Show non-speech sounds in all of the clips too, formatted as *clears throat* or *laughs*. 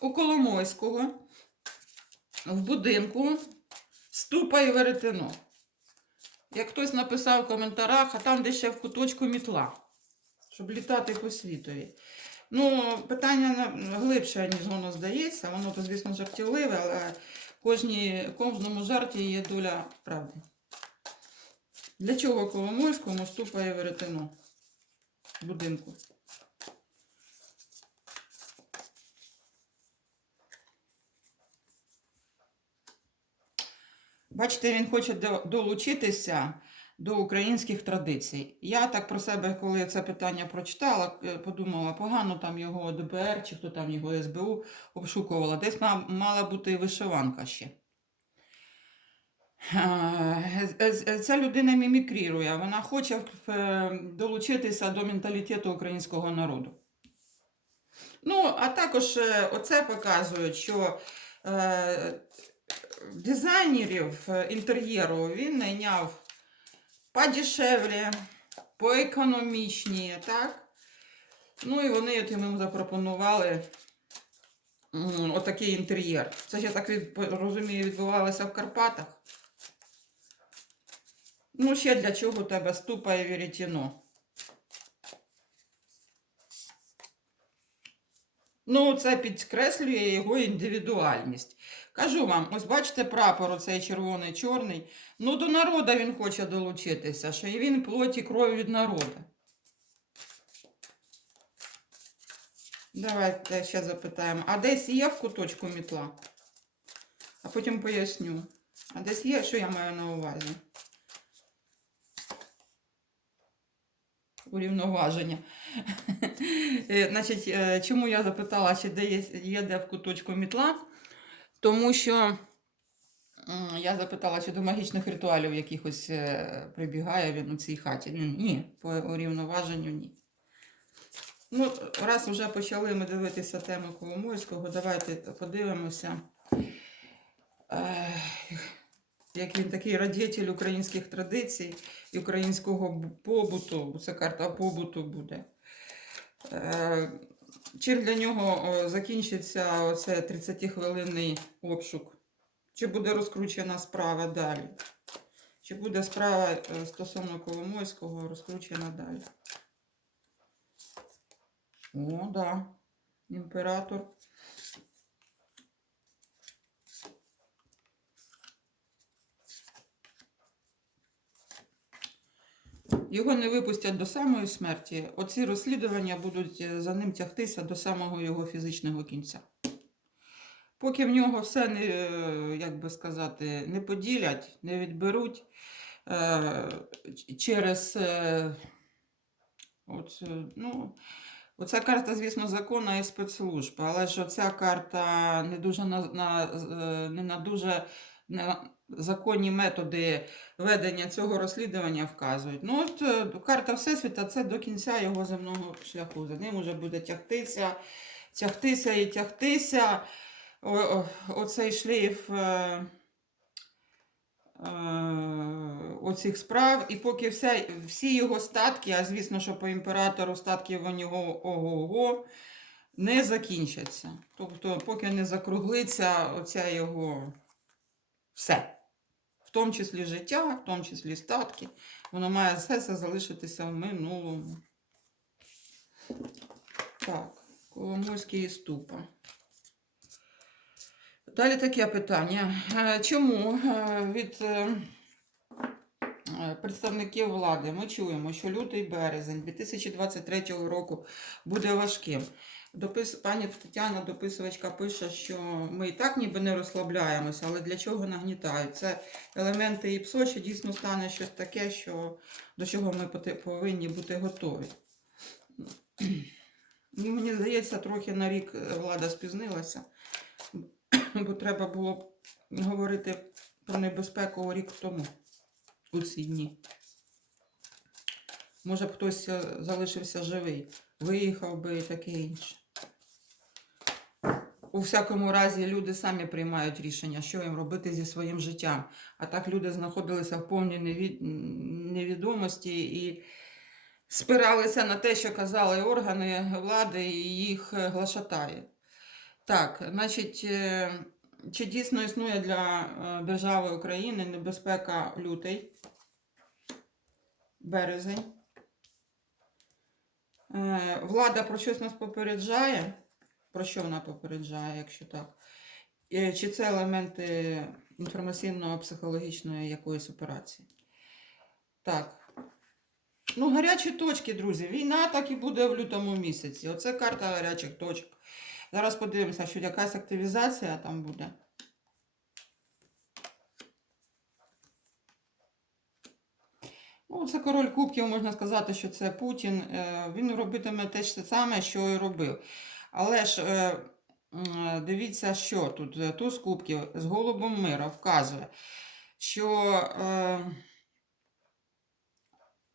у Коломойського в будинку ступа і веретено. Як хтось написав в коментарях, а там де ще в куточку мітла, щоб літати по світові. Ну, питання глибше, ніж воно здається. Воно, то, звісно, жартівливе, але кожній, кожному жарті є доля правди. Для чого Коломойському ступа і веретено в будинку? Бачите, він хоче долучитися до українських традицій. Я так про себе, коли це питання прочитала, е, подумала, погано там його ДБР чи хто там його СБУ обшукувала. Десь мала бути вишиванка ще. Е, е, Ця людина мімікрірує, вона хоче долучитися до менталітету українського народу. Ну, а також оце показує, що дизайнерів е, інтер'єру він найняв подешевле, поекономічні, так? Ну і вони от йому запропонували отакий інтер'єр. Це ж, я так розумію, відбувалося в Карпатах. Ну, ще для чого у тебе ступа і вірітіно? Ну, це підкреслює його індивідуальність. Кажу вам, ось бачите прапор, оцей червоний, чорний. Ну, до народу він хоче долучитися, що і він плоті кров від народу. Давайте ще запитаємо. А десь є в куточку мітла? А потім поясню. А десь є, що я маю на увазі? Урівноваження. *laughs* Е, Значить, е, чому я запитала, чи де є, є де в куточку мітла? Тому що я запитала, чи до магічних ритуалів якихось е, прибігає він у цій хаті. Ні, по урівноваженню ні. Ну, раз вже почали ми дивитися тему Коломойського, давайте подивимося. Як він такий радітель українських традицій і українського побуту, це карта побуту буде. Е, Чим для нього закінчиться оце 30-хвилинний обшук? Чи буде розкручена справа далі? Чи буде справа е, стосовно Коломойського розкручена далі? О, да. Імператор. Його не випустять до самої смерті. Оці розслідування будуть е, за ним тягтися до самого його фізичного кінця. Поки в нього все не, е, як би сказати, не поділять, не відберуть е, через от, ну, оця карта, звісно, законна і спецслужб, але ж оця карта не дуже на, на, не на дуже на законні методи ведення цього розслідування вказують. Ну, от е, карта Всесвіта це до кінця його земного шляху. За ним уже буде тягтися, тягтися і тягтися. О, о, оцей шлейф е, е, оцих справ. І поки вся, всі його статки, а звісно, що по імператору статків у нього ого-го, не закінчаться. Тобто, поки не закруглиться оця його все. Тому числі життя, в тому числі статки. Воно має все залишитися в минулому. Так, Коломойський і ступа. Далі таке питання. Е, Чому е, від е, представників влади ми чуємо, що лютий березень 2023 року буде важким? Допис... Пані Тетяна, дописувачка, пише, що ми і так ніби не розслабляємося, але для чого нагнітають? Це елементи і ПСО, що дійсно стане щось таке, що... до чого ми повинні бути готові. Ну, Мені здається, трохи на рік е, влада спізнилася, бо треба було говорити про небезпеку рік тому у ці дні. Може б хтось е, залишився живий, виїхав би і таке інше. У всякому разі, люди самі приймають рішення, що їм робити зі своїм життям. А так люди знаходилися в повній невід... невідомості і спиралися на те, що казали органи влади, і їх глашатаї. Так, значить, е, чи дійсно існує для е, держави України небезпека лютий, березень? Е, Влада про щось нас попереджає? Про що вона попереджає, якщо так? Чи це елементи інформаційно-психологічної якоїсь операції? Так. Ну, гарячі точки, друзі. Війна так і буде в лютому місяці. Оце карта гарячих точок. Зараз подивимося, що якась активізація там буде. Ну, це король кубків, можна сказати, що це Путін. Е, Він робитиме те ж саме, що і робив. Але ж е, дивіться, що тут Е, туз кубків з голубом мира вказує, що е,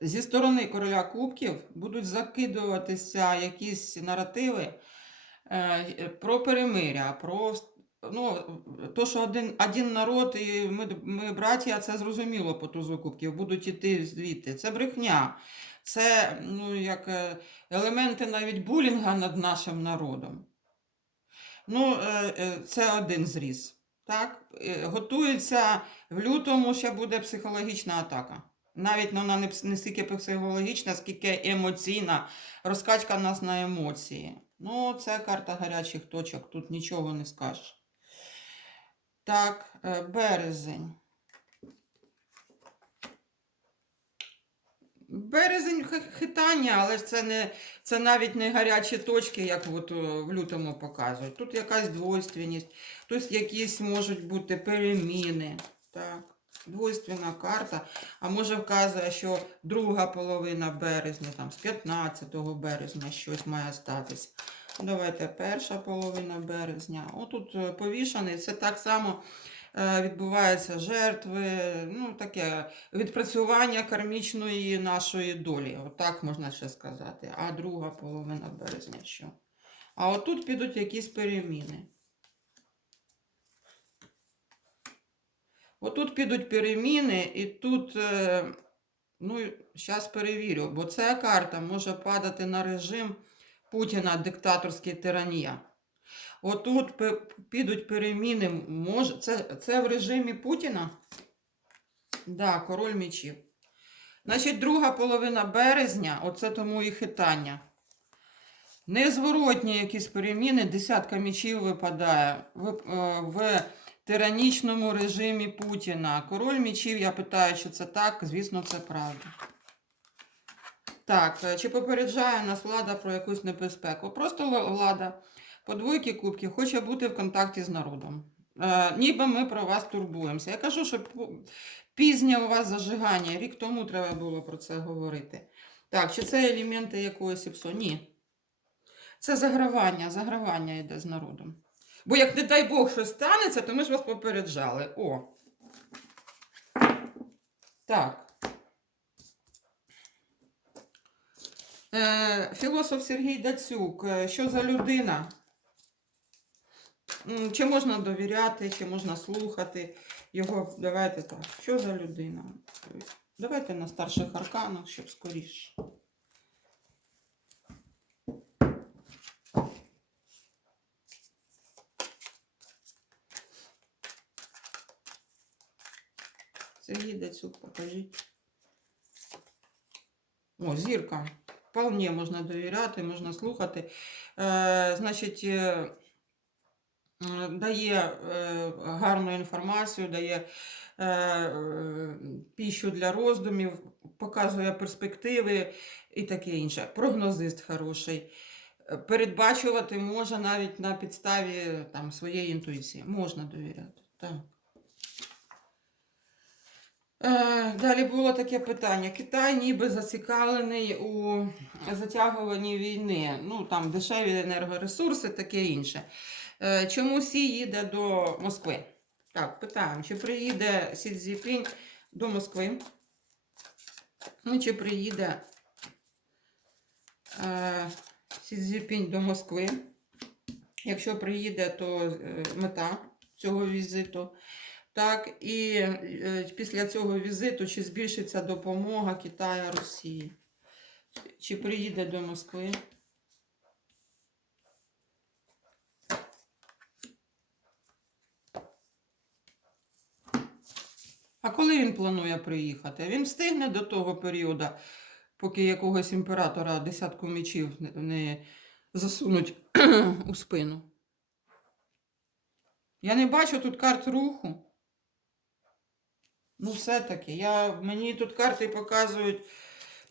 зі сторони короля кубків будуть закидуватися якісь наративи е, про перемиря, про ну, то, що один, один народ і ми, ми браття, це зрозуміло по тузу кубків, будуть іти звідти. Це брехня. Це ну, як е, елементи навіть булінга над нашим народом. Ну, е, е, це один зріз. Так? Готується в лютому ще буде психологічна атака. Навіть вона не, не стільки психологічна, скільки емоційна, розкачка нас на емоції. Ну, це карта гарячих точок, тут нічого не скажеш. Так, е, березень. Березень хитання, але це не це навіть не гарячі точки, як от в лютому показують. Тут якась двойственність, тут якісь можуть бути переміни. Так, двойственна карта. А може вказує, що друга половина березня, там з 15 березня щось має статися. Давайте перша половина березня. Отут е, повішаний, це так само е, відбуваються жертви, ну таке відпрацювання кармічної нашої долі. Отак можна ще сказати. А друга половина березня що? А отут підуть якісь переміни. Отут підуть переміни, і тут, е, ну, зараз перевірю, бо ця карта може падати на режим Путіна диктаторський тиранія. Отут підуть переміни. Може, це, це в режимі Путіна? Да, король мечів. Значить, друга половина березня, оце тому і хитання. Незворотні якісь переміни, десятка мечів випадає в, е, в тиранічному режимі Путіна. Король мечів, я питаю, чи це так, звісно, це правда. Так, е, чи попереджає нас влада про якусь небезпеку? Просто влада по двойки кубків хоче бути в контакті з народом. Е, ніби ми про вас турбуємося. Я кажу, що пізнє у вас зажигання. Рік тому треба було про це говорити. Так, чи це елементи якоїсь ІПСО? Ні. Це загравання, загравання йде з народом. Бо як не дай Бог щось станеться, то ми ж вас попереджали. О. Так. Е, філософ Сергій Дацюк. е, Що за людина? Чи можна довіряти, чи можна слухати його? Давайте так. Що за людина? Давайте на старших арканах, щоб скоріше. Сергій Дацюк, покажіть. О, зірка. Вполне можна довіряти, можна слухати. Е, значить, е, дає е, гарну інформацію, дає піщу для роздумів, показує перспективи і таке інше. Прогнозист хороший. Передбачувати може навіть на підставі там, своєї інтуїції. Можна довіряти. Так. Е, Далі було таке питання. Китай ніби зацікавлений у затягуванні війни. Ну там дешеві енергоресурси, таке інше. Е, Чому Сі їде до Москви? Так, питаємо, чи приїде Сі Цзіпінь до Москви? Ну, чи приїде е, Сі Цзіпінь до Москви? Якщо приїде, то е, мета цього візиту так і е, після цього візиту, чи збільшиться допомога Китаю Росії, чи приїде до Москви. А коли він планує приїхати? Він встигне до того періоду, поки якогось імператора десятку мечів не засунуть *clears throat* у спину. Я не бачу тут карт руху. Ну, все-таки, я, мені тут карти показують,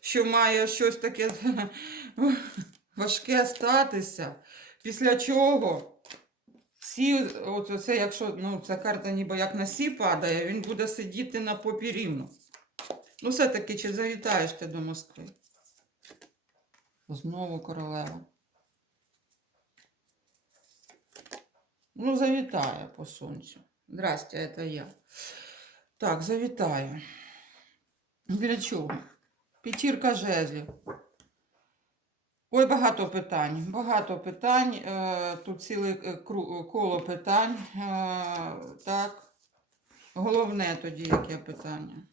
що має щось таке *laughs* важке статися. Після чого сі, от це, якщо ну, ця карта ніби як на сі падає, він буде сидіти на попі рівно. Ну, все-таки, чи завітаєш ти до Москви? Знову королева. Ну, завітає по сонцю. Здрасте, це я. Так, завітаю. Для чого? П'ятірка жезлів. Ой, багато питань. Багато питань. Е, Тут ціле е, коло питань. Е, Так. Головне тоді яке питання?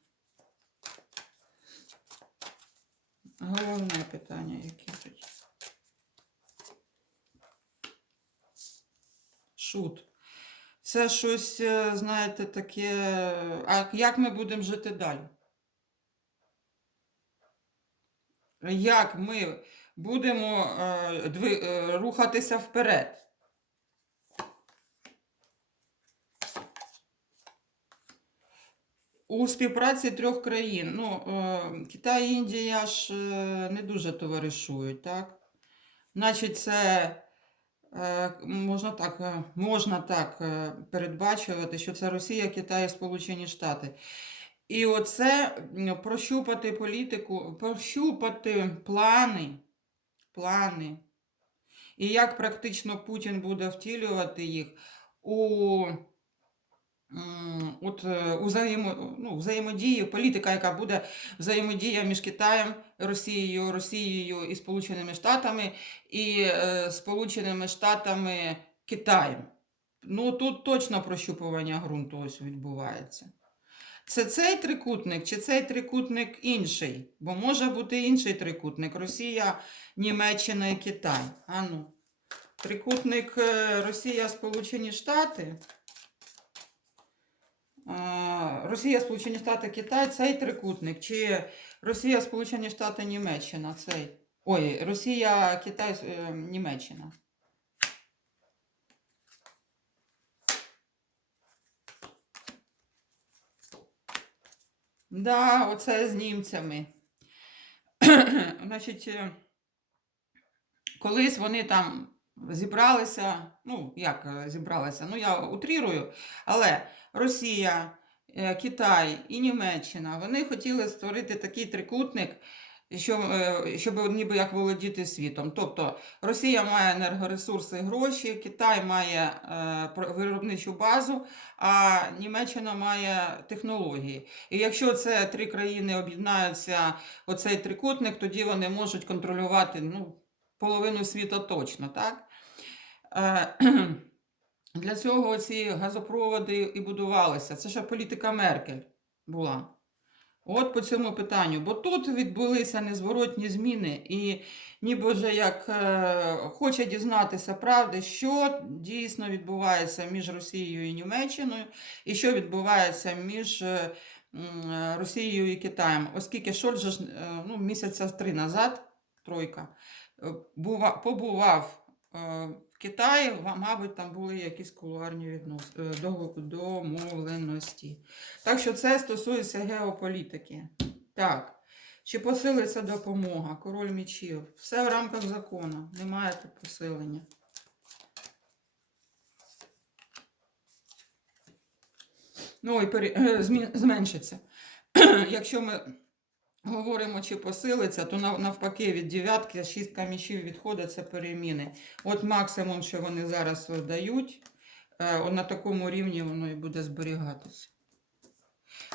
Головне питання яке тоді? Шут. Це щось, е, знаєте, таке. А як ми будемо жити далі? Як ми будемо е, дви- е, рухатися вперед? У співпраці трьох країн. Ну, е, Китай і Індія ж е, не дуже товаришують, так? Значить, це можна так, е, можна так е, передбачувати, що це Росія, Китай і Сполучені Штати. І оце прощупати політику, прощупати плани, плани. І як практично Путін буде втілювати їх у, от, е, у взаємо, ну, взаємодії, політика, яка буде взаємодія між Китаєм, Росією, Росією і Сполученими Штатами, і е, Сполученими Штатами Китаєм. Ну тут точно прощупування ґрунту ось відбувається. Це цей трикутник чи цей трикутник інший? Бо може бути інший трикутник Росія, Німеччина і Китай. А ну. Трикутник е, Росія, Сполучені Штати. Росія, Сполучені Штати, Китай, цей трикутник. Чи Росія, Сполучені Штати, Німеччина, цей. Ой, Росія, Китай, е, Німеччина. Да, оце з німцями. *clears throat* Значить, е, колись вони там зібралися, ну, як е, зібралися, ну я утрірую, але Росія, Китай і Німеччина, вони хотіли створити такий трикутник, що, е, щоб ніби як володіти світом. Тобто Росія має енергоресурси і гроші, Китай має е, виробничу базу, а Німеччина має технології. І якщо це три країни об'єднаються оцей трикутник, тоді вони можуть контролювати ну, половину світу точно, так? Для цього ці газопроводи і будувалися. Це ще політика Меркель була. От по цьому питанню. Бо тут відбулися незворотні зміни, і ніби вже як е, хоче дізнатися правди, що дійсно відбувається між Росією і Німеччиною, і що відбувається між е, Росією і Китаєм. Оскільки Шольц е, ну, місяця три назад, тройка, е, бува, побував е, Китаї, мабуть, там були якісь кулуарні е, домовленості. Так що це стосується геополітики. Так. Чи посилиться допомога? Король мічів. Все в рамках закону. Немає тут посилення. Ну і пере... е, зменшиться. *clears throat* Якщо ми говоримо, чи посилиться, то навпаки від дев'ятки шістка мічів відходить, це переміни. От максимум, що вони зараз дають, е, на такому рівні воно і буде зберігатися.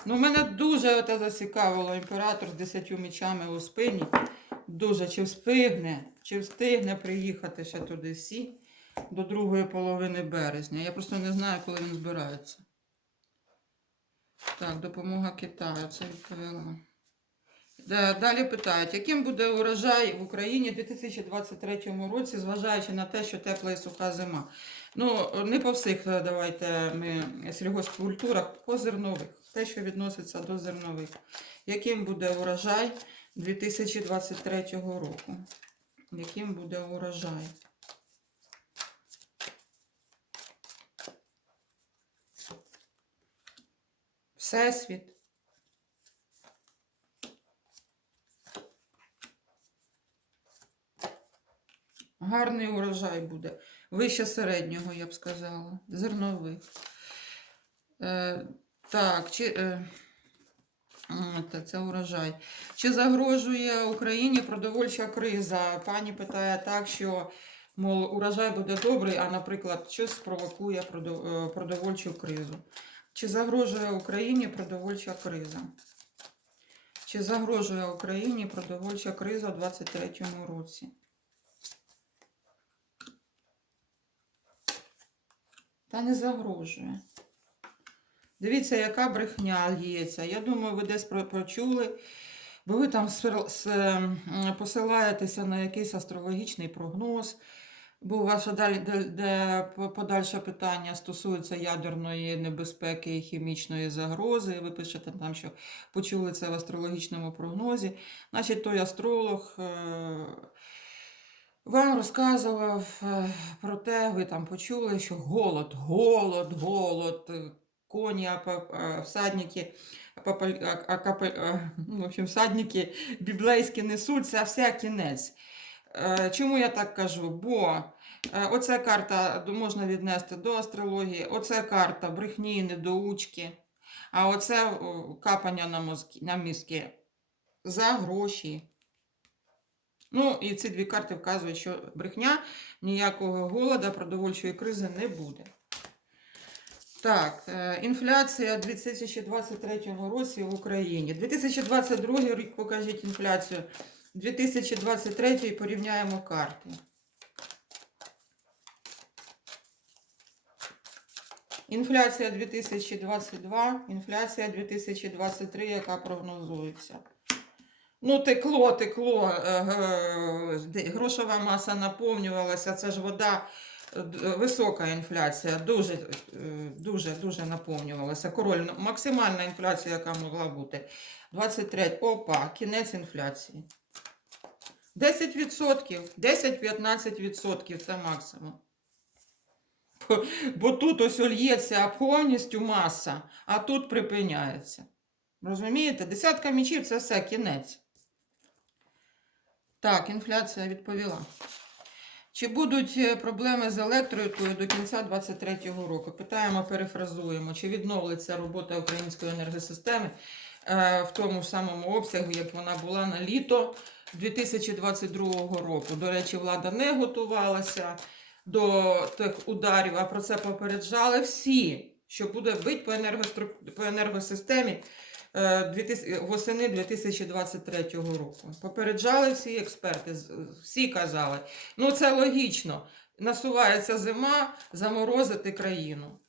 Ну, мене дуже оте зацікавило імператор з десятью мечами у спині. Дуже чи встигне, чи встигне приїхати ще туди сі до другої половини березня. Я просто не знаю, коли він збирається. Так, допомога Китаю, це відповіла. Да, Далі питають, яким буде урожай в Україні у 2023 році, зважаючи на те, що тепла і суха зима. Ну, не по всіх е, давайте ми сільгоспкультурах, по зернових. Те, що відноситься до зернових. Яким буде урожай 2023 року? Яким буде урожай? Всесвіт. Гарний урожай буде. Вище середнього, я б сказала. Зернових. Е, так, чи, е, та це урожай. Чи загрожує Україні продовольча криза? Пані питає так, що мол, урожай буде добрий, а, наприклад, щось спровокує е, продовольчу кризу. Чи загрожує Україні продовольча криза? Чи загрожує Україні продовольча криза у 2023 році? Та не загрожує. Дивіться, яка брехня лється. Я думаю, ви десь про- прочули, бо ви там посилаєтеся на якийсь астрологічний прогноз. Бо ваше подальше питання стосується ядерної небезпеки і хімічної загрози. Ви пишете там, що почули це в астрологічному прогнозі. Значить, той астролог вам розказував е, про те, ви там почули, що голод, голод, голод, коні, всадники, в общем, всадники біблейські несуть, це все кінець. Е, Чому я так кажу? Бо е, оця карта можна віднести до астрології, оця карта брехні, недоучки, а оце капання на мізки за гроші. Ну, і ці дві карти вказують, що брехня ніякого голода, продовольчої кризи не буде. Так, е, інфляція 2023 році в Україні. 2022 рік покажіть інфляцію. 2023 порівняємо карти. Інфляція 2022, інфляція 2023, яка прогнозується. Ну, текло, текло, е, грошова маса наповнювалася, це ж вода, е, висока інфляція, дуже, е, дуже, дуже наповнювалася. Король, ну, максимальна інфляція, яка могла бути. 23, опа, кінець інфляції. 10%, 10-15% це максимум. Бо тут ось лється повністю маса, а тут припиняється. Розумієте? Десятка мічів це все, кінець. Так, інфляція відповіла. Чи будуть е, проблеми з електрикою до кінця 2023 року? Питаємо, перефразуємо. Чи відновиться робота української енергосистеми е, в тому самому обсягу, як вона була на літо 2022 року? До речі, влада не готувалася до тих ударів, а про це попереджали всі, що буде бити по, енергосистемі 2000 восени 2023 року. Попереджали всі експерти, всі казали. Ну це логічно. Насувається зима, заморозити країну.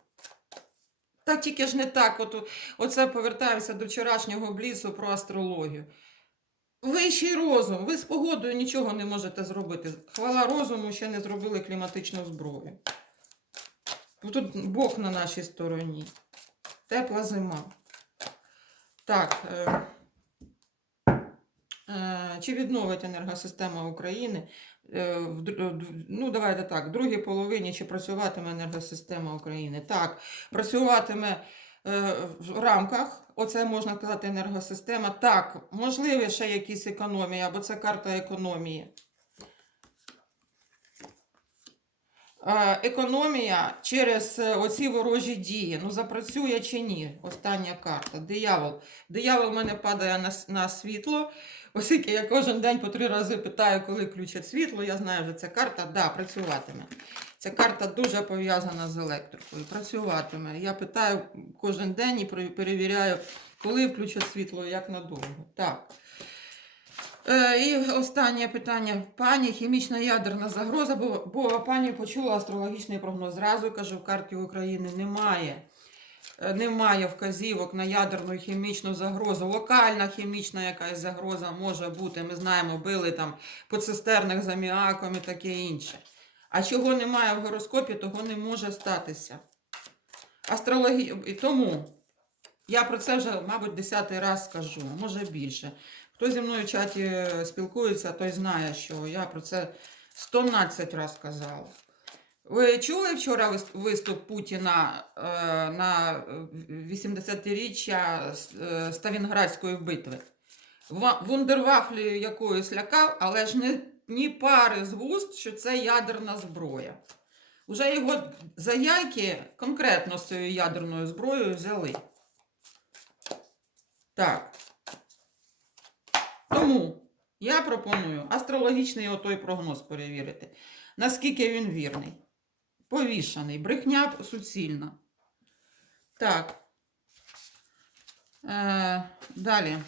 Та тільки ж не так. От, оце повертаємося до вчорашнього бліцу про астрологію. Вищий розум, ви з погодою нічого не можете зробити. Хвала розуму ще не зробили кліматичну зброю. Тут Бог на нашій стороні. Тепла зима. Так. Е, е, чи відновить енергосистема України? Е, ну, давайте так, в другій половині чи працюватиме енергосистема України? Так, працюватиме в рамках, оце можна сказати, енергосистема. Так, можливі ще якісь економії, або це карта економії. Е, Економія через е, оці ворожі дії. Ну, запрацює чи ні? Остання карта. Диявол. Диявол в мене падає на, на світло. Оскільки я кожен день по три рази питаю, коли включать світло, я знаю, що ця карта да, працюватиме. Ця карта дуже пов'язана з електрикою. Працюватиме. Я питаю кожен день і перевіряю, коли включать світло як надовго. Так. Е, і останнє питання. Пані, хімічна ядерна загроза, бо, бо пані почула астрологічний прогноз. Зразу кажу, в карті України немає. Е, Немає вказівок на ядерну і хімічну загрозу. Локальна хімічна якась загроза може бути. Ми знаємо, били там по цистернах з аміаком і таке інше. А чого немає в гороскопі, того не може статися. Астрологія. І тому я про це вже, мабуть, десятий раз скажу, може більше. Хто зі мною в чаті е, спілкується, той знає, що я про це 112 разів казала. Ви чули вчора виступ Путіна е, на 80-річчя е, Ставінградської битви? Ва- Вундервафлі якоюсь лякав, але ж не, ні пари з вуст, що це ядерна зброя. Уже його за яйки конкретно з цією ядерною зброєю взяли. Так. Тому я пропоную астрологічний отой прогноз перевірити. Наскільки він вірний. Повішаний. Брехня суцільна. Так. Е, далі.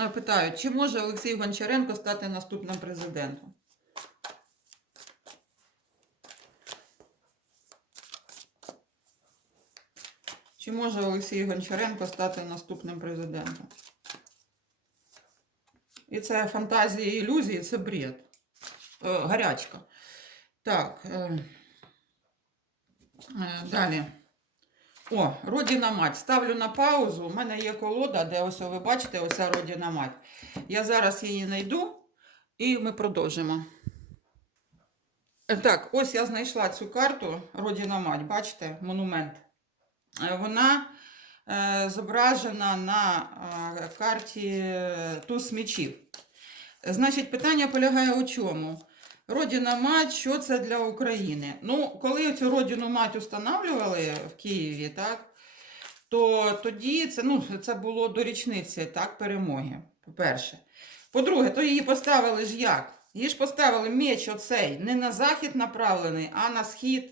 Е, Питають, чи може Олексій Гончаренко стати наступним президентом? Чи може Олексій Гончаренко стати наступним президентом? І це фантазії і ілюзії, це бред. Е, гарячка. Так. Е, е, далі. О, родіна мать. Ставлю на паузу. У мене є колода, де ось ви бачите, ось ця родіна мать. Я зараз її знайду і ми продовжимо. Так, ось я знайшла цю карту Родіна мать, бачите, монумент. Вона зображена на е, карті е, туз мечів. Значить, питання полягає у чому? Родіна мать, що це для України? Ну, коли цю родину мать установлювали в Києві, так, то тоді це, ну, це було до річниці так, перемоги, по-перше. По-друге, то її поставили ж як? Її ж поставили меч оцей не на захід направлений, а на схід.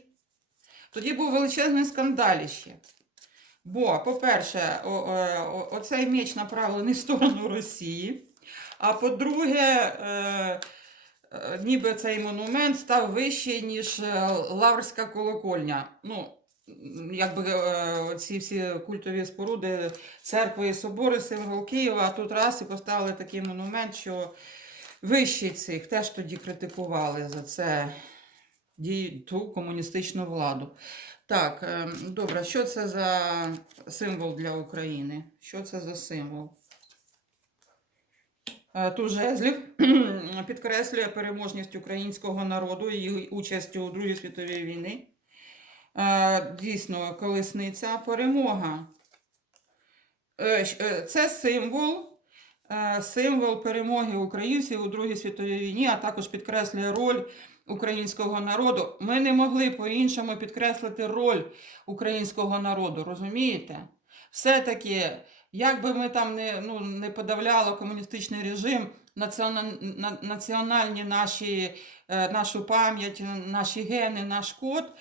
Тоді був величезний скандаліще. Бо, по-перше, оцей меч направлений *laughs* в сторону Росії. А по-друге, е, е, ніби цей монумент став вищий, ніж е, Лаврська колокольня. Ну, якби ці всі культові споруди, церкви і собори, символ Києва, а тут раз і поставили такий монумент, що вищий цих теж тоді критикували за це ту комуністичну владу. Так, е, добре, що це за символ для України? Що це за символ? Е, Туз жезлів *clears throat* підкреслює переможність українського народу і участь у Другій світовій війні. Е, Дійсно, колесниця перемога. Е, Це символ, символ перемоги українців у Другій світовій війні, а також підкреслює роль українського народу. Ми не могли по-іншому підкреслити роль українського народу, розумієте? Все-таки, як би ми там не, ну, не подавляли комуністичний режим, національні, наші, е, нашу пам'ять, наші гени, наш код, е,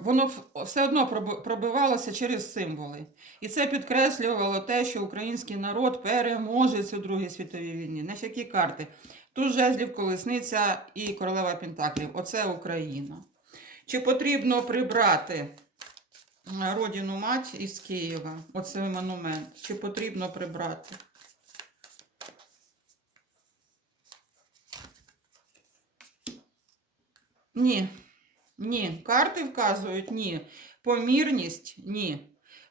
воно все одно пробивалося через символи. І це підкреслювало те, що український народ переможець у Другій світовій війні. Знаєш, які карти? Тут жезлів, колесниця і королева Пентаклів. Оце Україна. Чи потрібно прибрати е, родину мать із Києва? Оцей монумент. Чи потрібно прибрати? Ні. Ні. Карти вказують ні. Помірність ні.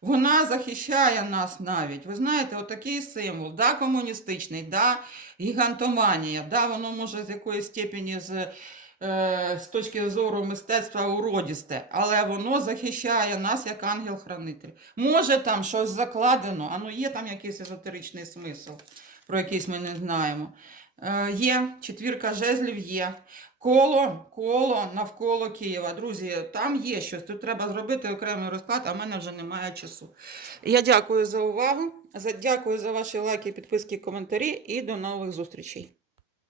Вона захищає нас навіть. Ви знаєте, отакий символ, да, комуністичний, да, гігантоманія, да, воно може з якоїсь степені з, е, з точки зору мистецтва уродісте, але воно захищає нас як ангел-хранитель. Може там щось закладено, а ну є там якийсь езотеричний смисл, про якийсь ми не знаємо. Е, є, четвірка жезлів є. Коло, коло навколо Києва. Друзі, там є щось. Тут треба зробити окремий розклад, а в мене вже немає часу. Я дякую за увагу. Дякую за ваші лайки, підписки, коментарі і до нових зустрічей.